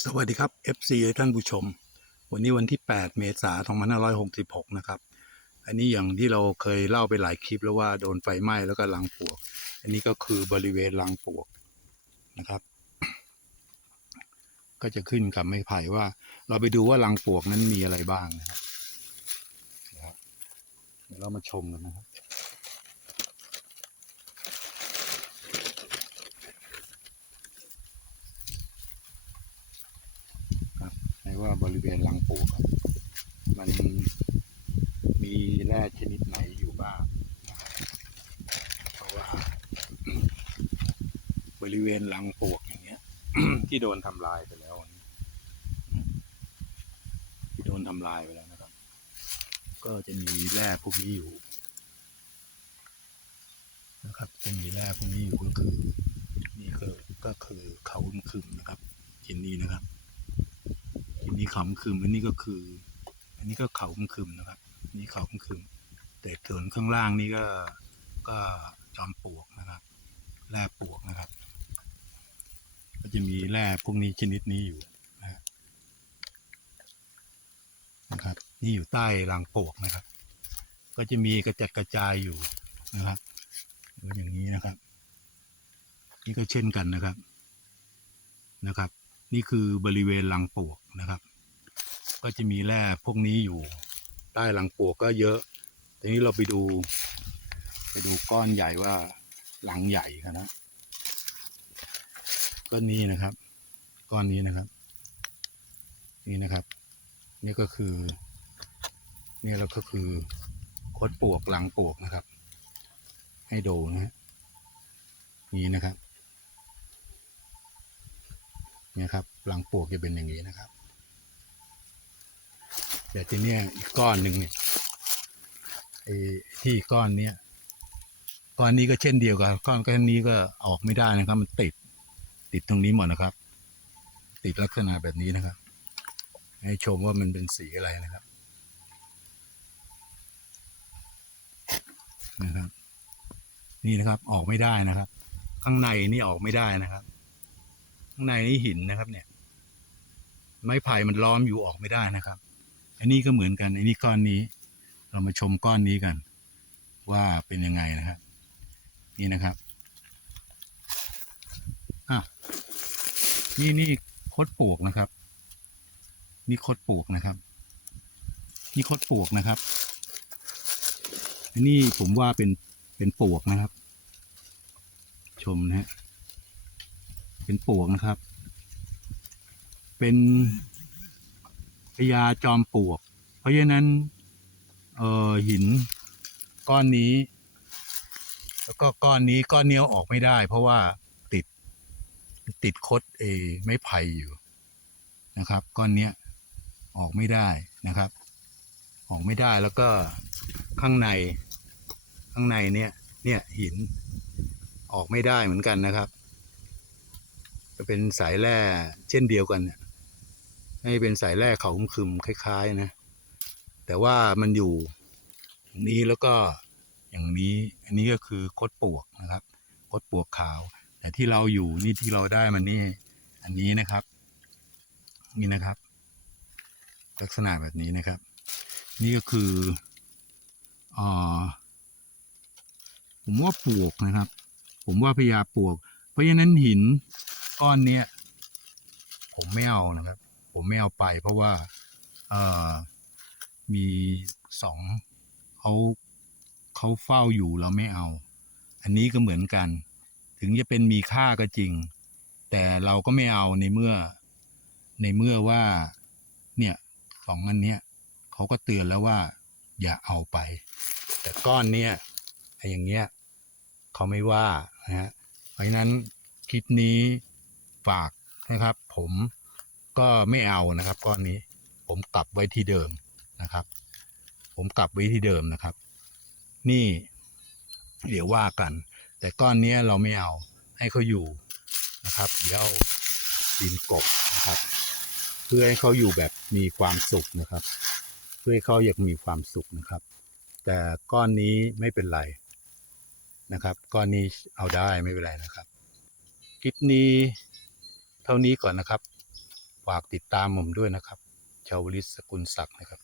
สวัสดีครับ FC ท่านผู้ชม วันนี้วันที่ 8 เมษายน2566 นะครับ อันนี้อย่างที่เราเคยเล่าไปหลายคลิปแล้วว่าโดนไฟไหม้แล้วก็รังปวก อันนี้ก็คือบริเวณรังปวกนะครับ ก็จะขึ้นกับไม้ไผ่ว่า เราไปดูว่ารังปวกนั้นมีอะไรบ้างนะครับเดี๋ยวเรามาชมกันนะครับ ครับใน ว่าบริเวณรังปลูกครับ มันมีแร่ชนิดไหนอยู่บ้างนะเพราะว่า บริเวณรังปลวกอย่างเงี้ย ที่โดนทำลายไปแล้วที่โดนทำลายไปแล้วนะครับ ก็จะมีแร่พวกนี้อยู่ นะครับ จะมีแร่พวกนี้อยู่ก็คือนี่คือก็คือเขาคึมนะครับชิ้นนี้นะครับ นี้เขาคึมอันนี้ก็คือ อันนี้ก็เขาคึมนะครับนี่เขาคึมแต่ส่วนข้างล่างนี่ก็ก็จอมปลวกนะครับแร่ปลวกนะครับ ก็จะมีแร่พวกนี้ชนิดนี้อยู่นะฮะนะครับ นี่อยู่ใต้รังปลวกนะครับ ก็จะมีกระจัดกระจายอยู่นะครับอย่างนี้นะครับ นี่ก็เช่นกันนะครับนะครับ นี่คือบริเวณรังปลวกนะครับ ก็จะมีแร่พวกนี้อยู่ ใต้รังปวกก็เยอะ ทีนี้เราไปดู ไปดูก้อนใหญ่ว่าหลังใหญ่ครับนะก้อนนี้นะครับ ก้อนนี้นะครับ นี่นะครับ นี่ก็คือ นี่เราก็คือคดปวกหลังปวกนะครับ ให้ดูนะฮะนี่นะครับเนี่ยครับหลังปวกจะเป็นอย่างนี้นะครับ แต่ทีเนี้ยอีกก้อนหนึ่งเนี่ยไอ้ที่ก้อนเนี้ยก้อนนี้ก็เช่นเดียวกับก้อนก้อนนี้ก็ออกไม่ได้นะครับ มันติด ติดตรงนี้หมดนะครับ ติดลักษณะแบบนี้นะครับ ให้ชมว่ามันเป็นสีอะไรนะครับนะครับ นี่นะครับออกไม่ได้นะครับ ข้างในนี่ออกไม่ได้นะครับ ข้างในนี่หินนะครับ เนี่ย ไม้ไผ่มันล้อมอยู่ออกไม่ได้นะครับ อันนี้ก็เหมือนกันอันนี้ก้อนนี้ เรามาชมก้อนนี้กัน ว่าเป็นยังไงนะครับ นี่นะครับอะนี่นี่คดปลวกนะครับ นี่คดปลวกนะครับ นี่คดปลวกนะครับ อันนี้ผมว่าเป็นเป็นปลวกนะครับ ชมนะฮะเป็นปลวกนะครับ เป็น ญาจอมปลวก เพราะฉะนั้นเออหินก้อนนี้ แล้วก็ก้อนนี้ก้อนเนี้ยออกไม่ได้ เพราะว่าติดติดคดเอไม้ไผ่อยู่นะครับ ก้อนเนี้ยออกไม่ได้นะครับ ออกไม่ได้แล้วก็ข้างในข้างในเนี้ยเนี่ยหินออกไม่ได้เหมือนกันนะครับ จะเป็นสายแร่เช่นเดียวกันเนี่ย ให้เป็นสายแร่เขาคึมคล้ายๆนะ แต่ว่ามันอยู่นี้แล้วก็อย่างนี้อันนี้ก็คือคดปวกนะครับคดปวกขาว แต่ที่เราอยู่นี่ที่เราได้มันนี่อันนี้นะครับ นี่นะครับ ลักษณะแบบนี้นะครับ นี่ก็คืออ่าผมว่าปวกนะครับ ผมว่าพญาปวก เพราะฉะนั้นหินก้อนเนี้ย ผมไม่เอานะครับ ผมไม่เอาไป เพราะว่าอ่อมีสองเขาเขาเฝ้าอยู่เราไม่เอา อันนี้ก็เหมือนกัน ถึงจะเป็นมีค่าก็จริง แต่เราก็ไม่เอาในเมื่อ ในเมื่อว่า เนี่ยสองอันเนี้ยเขาก็เตือนแล้วว่า อย่าเอาไป แต่ก้อนเนี้ยไอ้อย่างเงี้ยเขาไม่ว่านะฮะเพราะนั้นคลิปนี้ฝากนะครับผม ก็ไม่เอานะครับ ก้อนนี้ผมกลับไว้ที่เดิมนะครับ ผมกลับไว้ที่เดิมนะครับ นี่เดี๋ยวว่ากัน แต่ก้อนนี้เราไม่เอาให้เขาอยู่นะครับ เดี๋ยวดินกบนะครับ เพื่อให้เขาอยู่แบบมีความสุขนะครับ เพื่อให้เขาอยากมีความสุขนะครับ แต่ก้อนนี้ไม่เป็นไรนะครับ ก้อนนี้เอาได้ไม่เป็นไรนะครับ คลิปนี้เท่านี้ก่อนนะครับ ฝากติดตามผมด้วยนะครับชาวลิศสกุลศักดิ์นะครับ